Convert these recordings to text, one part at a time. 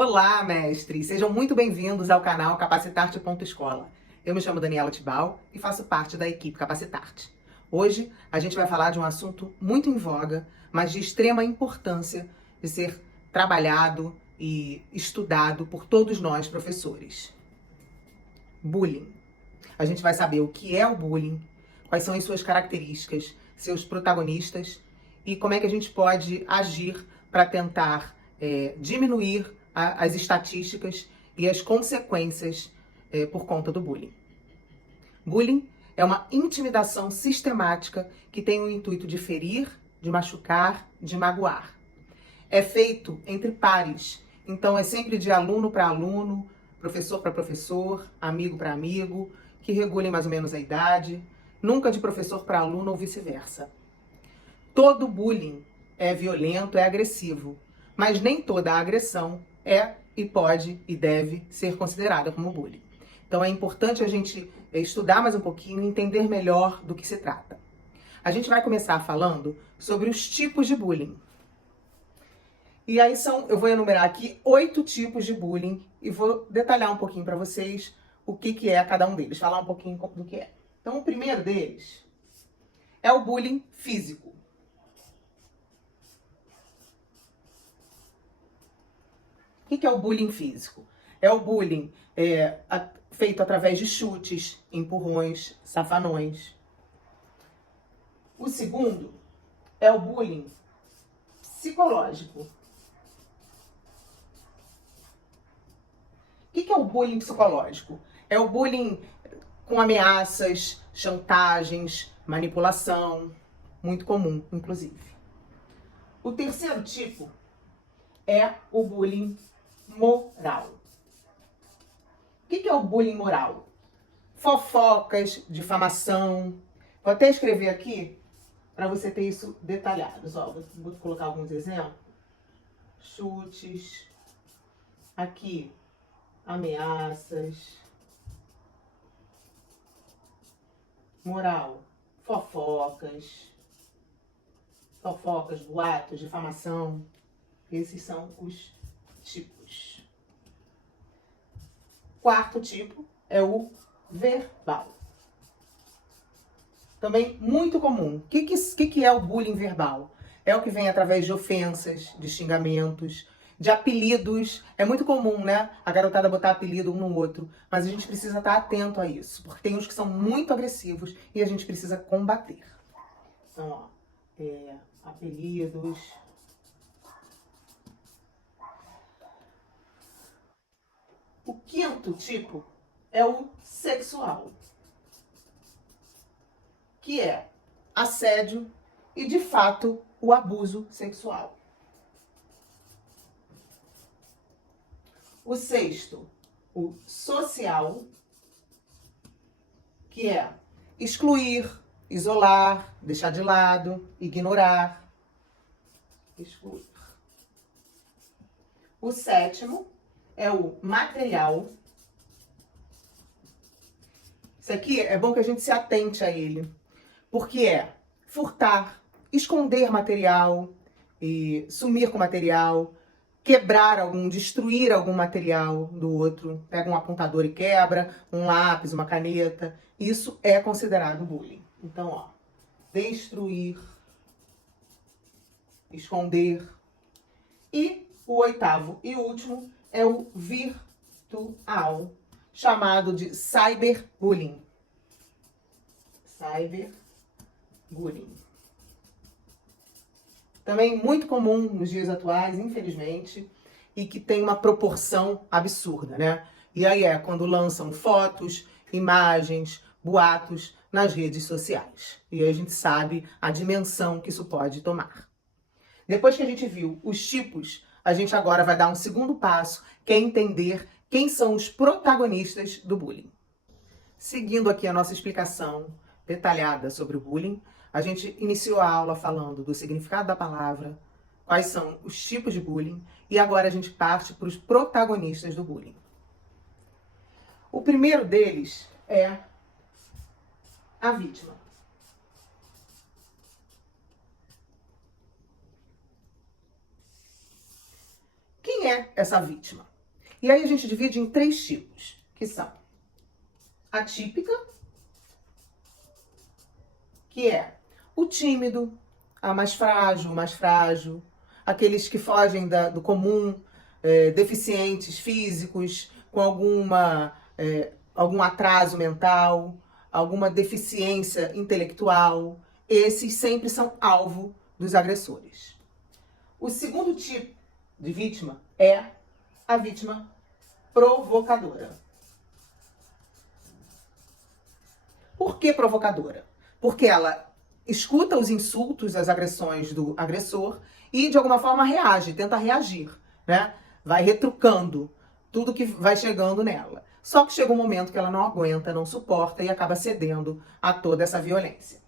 Olá, mestres! Sejam muito bem-vindos ao canal Capacitarte.escola. Eu me chamo Daniela Tibal e faço parte da equipe Capacitarte. Hoje a gente vai falar de um assunto muito em voga, mas de extrema importância de ser trabalhado e estudado por todos nós, professores. Bullying. A gente vai saber o que é o bullying, quais são as suas características, seus protagonistas e como é que a gente pode agir para tentar diminuir as estatísticas e as consequências por conta do bullying. Bullying é uma intimidação sistemática que tem o intuito de ferir, de machucar, de magoar. É feito entre pares, então é sempre de aluno para aluno, professor para professor, amigo para amigo, que regulem mais ou menos a idade, nunca de professor para aluno ou vice-versa. Todo bullying é violento, é agressivo, mas nem toda agressão é e pode e deve ser considerada como bullying. Então é importante a gente estudar mais um pouquinho e entender melhor do que se trata. A gente vai começar falando sobre os tipos de bullying. E aí eu vou enumerar aqui 8 tipos de bullying e vou detalhar um pouquinho para vocês o que é cada um deles, falar um pouquinho do que é. Então o primeiro deles é o bullying físico. O que é o bullying físico? É o bullying feito através de chutes, empurrões, safanões. O segundo é o bullying psicológico. O que é o bullying psicológico? É o bullying com ameaças, chantagens, manipulação, muito comum, inclusive. O terceiro tipo é o bullying moral. O que é o bullying moral? Fofocas, difamação. Vou até escrever aqui para você ter isso detalhado. Ó, vou colocar alguns exemplos. Chutes. Aqui, ameaças. Moral, fofocas. Fofocas, boatos, difamação. Esses são os tipos. Quarto tipo é o verbal. Também muito comum. O que é o bullying verbal? É o que vem através de ofensas, de xingamentos, de apelidos. É muito comum, né? A garotada botar apelido um no outro. Mas a gente precisa estar atento a isso, porque tem uns que são muito agressivos e a gente precisa combater. Então, ó, apelidos. O quinto tipo é o sexual, que é assédio e, de fato, o abuso sexual. O sexto, o social, que é excluir, isolar, deixar de lado, ignorar, excluir. O sétimo é o material. Isso aqui é bom que a gente se atente a ele, porque é furtar, esconder material, e sumir com material, quebrar destruir algum material do outro. Pega um apontador e quebra, um lápis, uma caneta. Isso é considerado bullying. Então, ó, destruir, esconder. E o oitavo e último é o virtual, chamado de cyberbullying. Cyberbullying. Também muito comum nos dias atuais, infelizmente, e que tem uma proporção absurda, né? E aí é quando lançam fotos, imagens, boatos nas redes sociais. E aí a gente sabe a dimensão que isso pode tomar. Depois que a gente viu os tipos, a gente agora vai dar um segundo passo, que é entender quem são os protagonistas do bullying. Seguindo aqui a nossa explicação detalhada sobre o bullying, a gente iniciou a aula falando do significado da palavra, quais são os tipos de bullying, e agora a gente parte para os protagonistas do bullying. O primeiro deles é a vítima. Quem quem é essa vítima? E aí a gente divide em 3 tipos, que são a típica, que é o tímido, a mais frágil, aqueles que fogem do comum, deficientes físicos, com algum atraso mental, alguma deficiência intelectual. Esses sempre são alvo dos agressores. O segundo tipo de vítima é a vítima provocadora. Por que provocadora? Porque ela escuta os insultos, as agressões do agressor e, de alguma forma, reage, tenta reagir, né? Vai retrucando tudo que vai chegando nela. Só que chega um momento que ela não aguenta, não suporta e acaba cedendo a toda essa violência.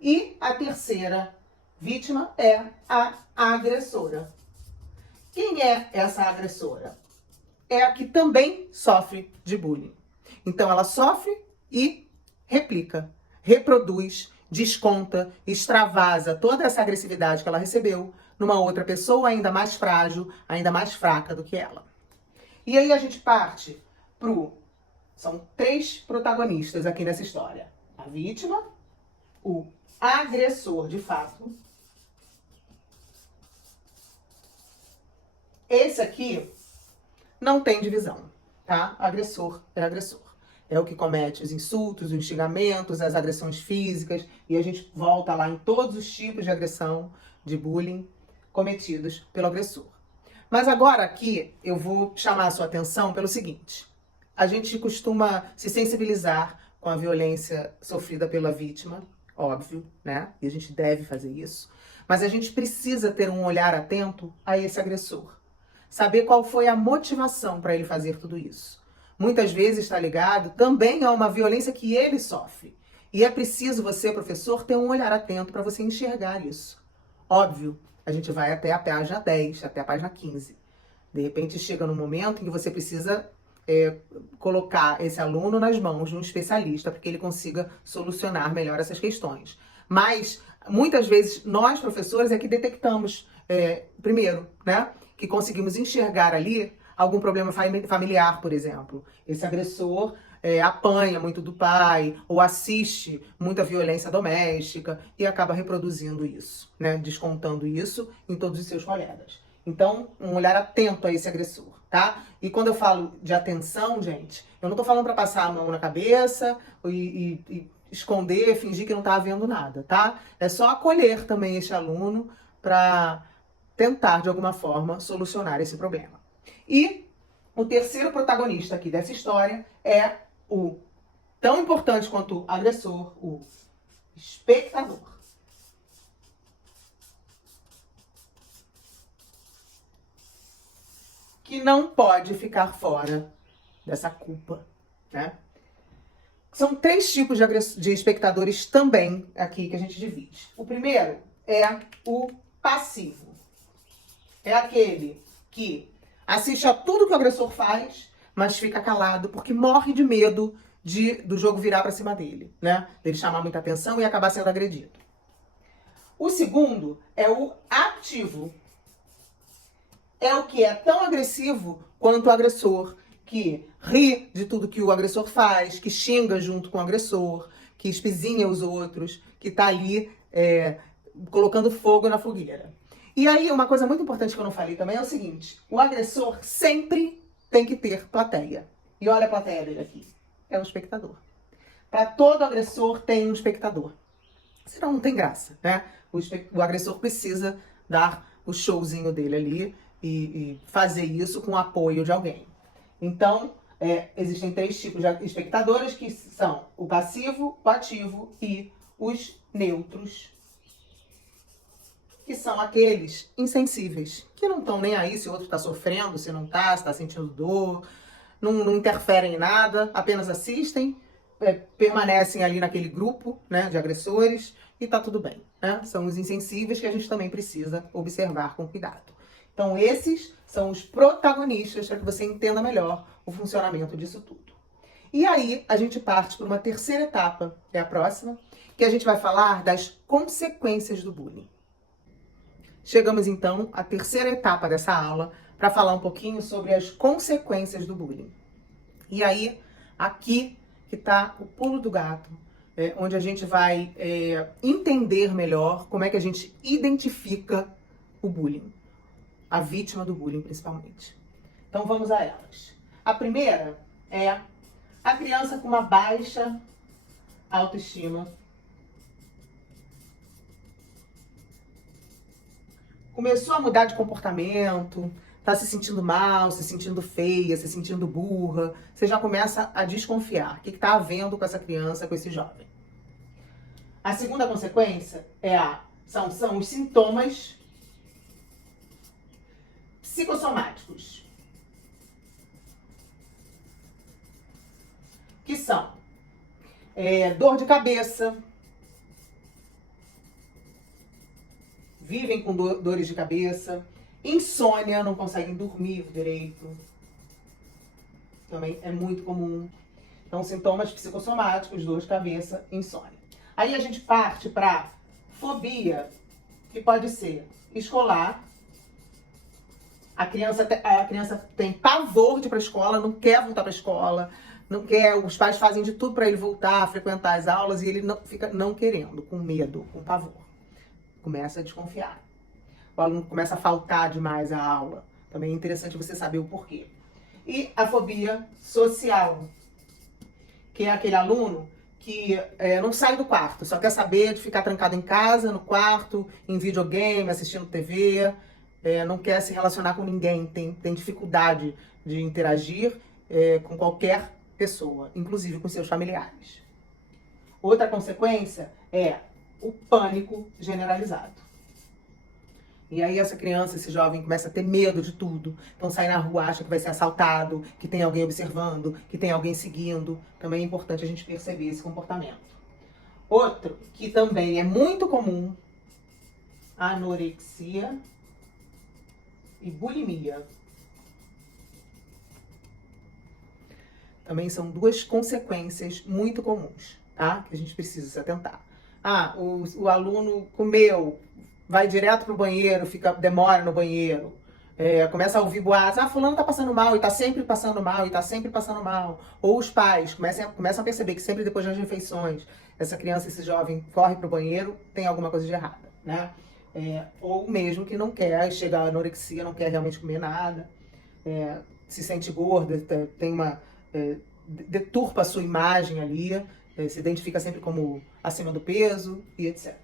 E a terceira vítima é a agressora. Quem é essa agressora? É a que também sofre de bullying. Então ela sofre e replica, reproduz, desconta, extravasa toda essa agressividade que ela recebeu numa outra pessoa ainda mais frágil, ainda mais fraca do que ela. E aí a gente parte são 3 protagonistas aqui nessa história. A vítima, o agressor de fato. Esse aqui não tem divisão, tá? Agressor é agressor. É o que comete os insultos, os xingamentos, as agressões físicas. E a gente volta lá em todos os tipos de agressão, de bullying cometidos pelo agressor. Mas agora aqui eu vou chamar a sua atenção pelo seguinte. A gente costuma se sensibilizar com a violência sofrida pela vítima, óbvio, né? E a gente deve fazer isso. Mas a gente precisa ter um olhar atento a esse agressor. Saber qual foi a motivação para ele fazer tudo isso. Muitas vezes está ligado também a uma violência que ele sofre. E é preciso você, professor, ter um olhar atento para você enxergar isso. Óbvio, a gente vai até a página 10, até a página 15. De repente chega no momento em que você precisa colocar esse aluno nas mãos de um especialista para que ele consiga solucionar melhor essas questões. Mas, muitas vezes, nós, professores, é que detectamos, primeiro, né, que conseguimos enxergar ali algum problema familiar, por exemplo. Esse agressor apanha muito do pai ou assiste muita violência doméstica e acaba reproduzindo isso, né, descontando isso em todos os seus colegas. Então, um olhar atento a esse agressor, tá? E quando eu falo de atenção, gente, eu não tô falando para passar a mão na cabeça e esconder, fingir que não tá havendo nada, tá? É só acolher também esse aluno para tentar, de alguma forma, solucionar esse problema. E o terceiro protagonista aqui dessa história é o tão importante quanto o agressor, o espectador. Que não pode ficar fora dessa culpa, né? São 3 tipos de espectadores também aqui que a gente divide. O primeiro é o passivo. É aquele que assiste a tudo que o agressor faz, mas fica calado porque morre de medo do jogo virar para cima dele, né? Dele chamar muita atenção e acabar sendo agredido. O segundo é o ativo. É o que é tão agressivo quanto o agressor, que ri de tudo que o agressor faz, que xinga junto com o agressor, que espizinha os outros, que tá ali colocando fogo na fogueira. E aí, uma coisa muito importante que eu não falei também é o seguinte: o agressor sempre tem que ter plateia. E olha a plateia dele aqui. É um espectador. Para todo agressor tem um espectador. Senão não tem graça, né? O agressor precisa dar o showzinho dele ali e fazer isso com o apoio de alguém. Então, existem 3 tipos de espectadores, que são o passivo, o ativo e os neutros, que são aqueles insensíveis, que não estão nem aí se o outro está sofrendo, se não está, se está sentindo dor, não interferem em nada, apenas assistem, permanecem ali naquele grupo, né, de agressores e tá tudo bem, né? São os insensíveis que a gente também precisa observar com cuidado. Então esses são os protagonistas para que você entenda melhor o funcionamento disso tudo. E aí a gente parte para uma terceira etapa, que é a próxima, que a gente vai falar das consequências do bullying. Chegamos então à terceira etapa dessa aula, para falar um pouquinho sobre as consequências do bullying. E aí, aqui que está o pulo do gato, onde a gente vai entender melhor como é que a gente identifica o bullying, a vítima do bullying principalmente. Então vamos a elas. A primeira é a criança com uma baixa autoestima. Começou a mudar de comportamento, tá se sentindo mal, se sentindo feia, se sentindo burra. Você já começa a desconfiar. O que está havendo com essa criança, com esse jovem? A segunda consequência são os sintomas psicossomáticos. Que são dor de cabeça, vivem com dores de cabeça, insônia, não conseguem dormir direito, também é muito comum. Então, sintomas psicossomáticos, dor de cabeça, insônia. Aí a gente parte para fobia, que pode ser escolar. A criança tem pavor de ir para a escola, não quer voltar para a escola, não quer, os pais fazem de tudo para ele voltar a frequentar as aulas e ele fica não querendo, com medo, com pavor. Começa a desconfiar. O aluno começa a faltar demais à aula. Também é interessante você saber o porquê. E a fobia social, que é aquele aluno que não sai do quarto, só quer saber de ficar trancado em casa, no quarto, em videogame, assistindo TV, não quer se relacionar com ninguém, tem dificuldade de interagir com qualquer pessoa, inclusive com seus familiares. Outra consequência é o pânico generalizado. E aí essa criança, esse jovem começa a ter medo de tudo. Então sai na rua, acha que vai ser assaltado, que tem alguém observando, que tem alguém seguindo. Também é importante a gente perceber esse comportamento. Outro que também é muito comum, anorexia e bulimia. Também são duas consequências muito comuns, tá? Que a gente precisa se atentar. O aluno comeu, vai direto pro banheiro, demora no banheiro, começa a ouvir boatos, fulano tá passando mal, e tá sempre passando mal, e tá sempre passando mal. Ou os pais começam a perceber que sempre depois das refeições, essa criança, esse jovem corre pro banheiro, tem alguma coisa de errada, né? Ou mesmo que não quer, chega a anorexia, não quer realmente comer nada, se sente gorda, deturpa a sua imagem ali, se identifica sempre como acima do peso e etc.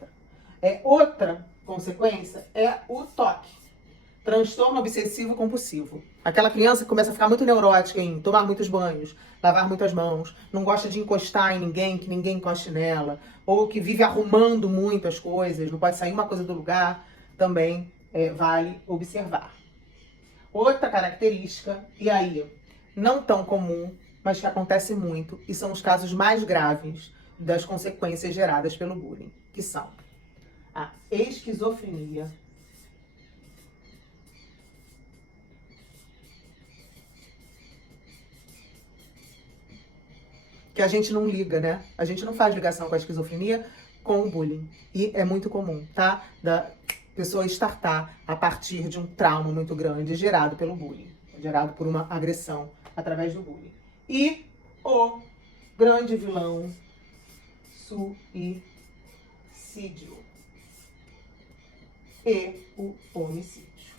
Outra consequência é o TOC, transtorno obsessivo compulsivo. Aquela criança que começa a ficar muito neurótica em tomar muitos banhos, lavar muitas mãos, não gosta de encostar em ninguém, que ninguém encoste nela, ou que vive arrumando muito as coisas, não pode sair uma coisa do lugar, também vale observar. Outra característica, e aí não tão comum, mas que acontece muito, e são os casos mais graves das consequências geradas pelo bullying, que são a esquizofrenia, que a gente não liga, né? A gente não faz ligação com a esquizofrenia com o bullying. E é muito comum, tá? Da pessoa estartar a partir de um trauma muito grande gerado pelo bullying, gerado por uma agressão através do bullying. E o grande vilão, suicídio e o homicídio.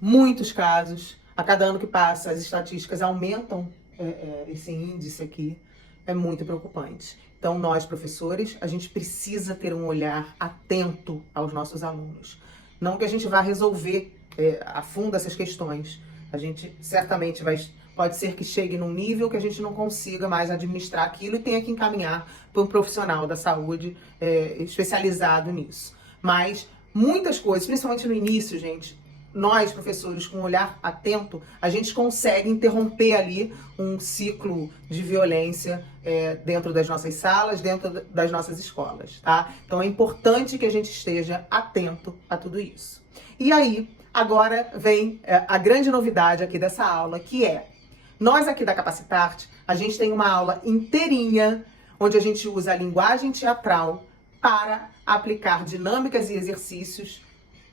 Muitos casos, a cada ano que passa, as estatísticas aumentam esse índice aqui, é muito preocupante. Então, nós, professores, a gente precisa ter um olhar atento aos nossos alunos. Não que a gente vá resolver a fundo essas questões. A gente certamente pode ser que chegue num nível que a gente não consiga mais administrar aquilo e tenha que encaminhar para um profissional da saúde especializado nisso. Mas muitas coisas, principalmente no início, gente, nós, professores, com um olhar atento, a gente consegue interromper ali um ciclo de violência dentro das nossas salas, dentro das nossas escolas, tá? Então é importante que a gente esteja atento a tudo isso. E aí, agora vem a grande novidade aqui dessa aula, que nós aqui da Capacitarte, a gente tem uma aula inteirinha, onde a gente usa a linguagem teatral para aplicar dinâmicas e exercícios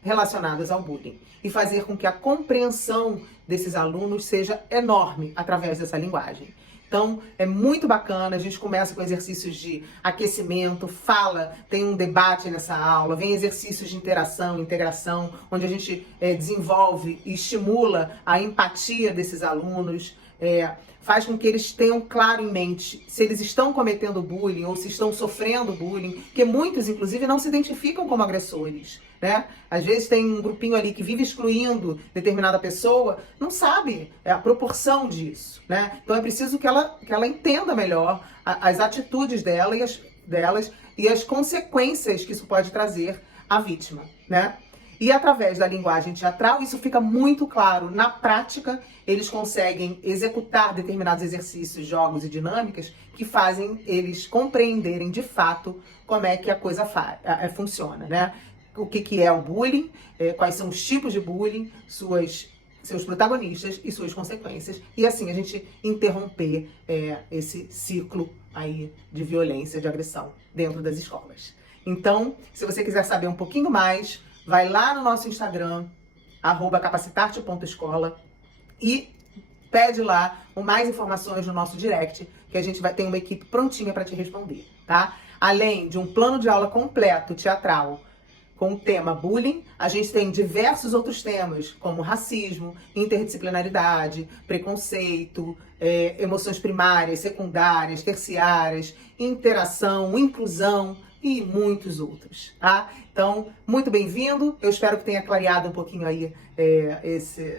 relacionadas ao bullying e fazer com que a compreensão desses alunos seja enorme através dessa linguagem. Então, é muito bacana, a gente começa com exercícios de aquecimento, fala, tem um debate nessa aula, vem exercícios de interação, integração, onde a gente desenvolve e estimula a empatia desses alunos, faz com que eles tenham claro em mente se eles estão cometendo bullying ou se estão sofrendo bullying, porque muitos, inclusive, não se identificam como agressores, né? Às vezes tem um grupinho ali que vive excluindo determinada pessoa, não sabe a proporção disso, né? Então é preciso que ela entenda melhor as atitudes delas e as consequências que isso pode trazer à vítima, né? E através da linguagem teatral, isso fica muito claro. Na prática, eles conseguem executar determinados exercícios, jogos e dinâmicas que fazem eles compreenderem de fato como é que a coisa funciona, né? O que é o bullying, quais são os tipos de bullying, seus protagonistas e suas consequências. E assim a gente interromper esse ciclo aí de violência, de agressão dentro das escolas. Então, se você quiser saber um pouquinho mais, vai lá no nosso Instagram, @capacitarte.escola, e pede lá mais informações no nosso direct, que a gente vai ter uma equipe prontinha para te responder, tá? Além de um plano de aula completo, teatral, com o tema bullying, a gente tem diversos outros temas, como racismo, interdisciplinaridade, preconceito, emoções primárias, secundárias, terciárias, interação, inclusão e muitos outros, tá? Então, muito bem-vindo. Eu espero que tenha clareado um pouquinho aí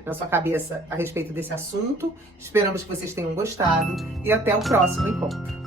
na sua cabeça a respeito desse assunto. Esperamos que vocês tenham gostado e até o próximo encontro.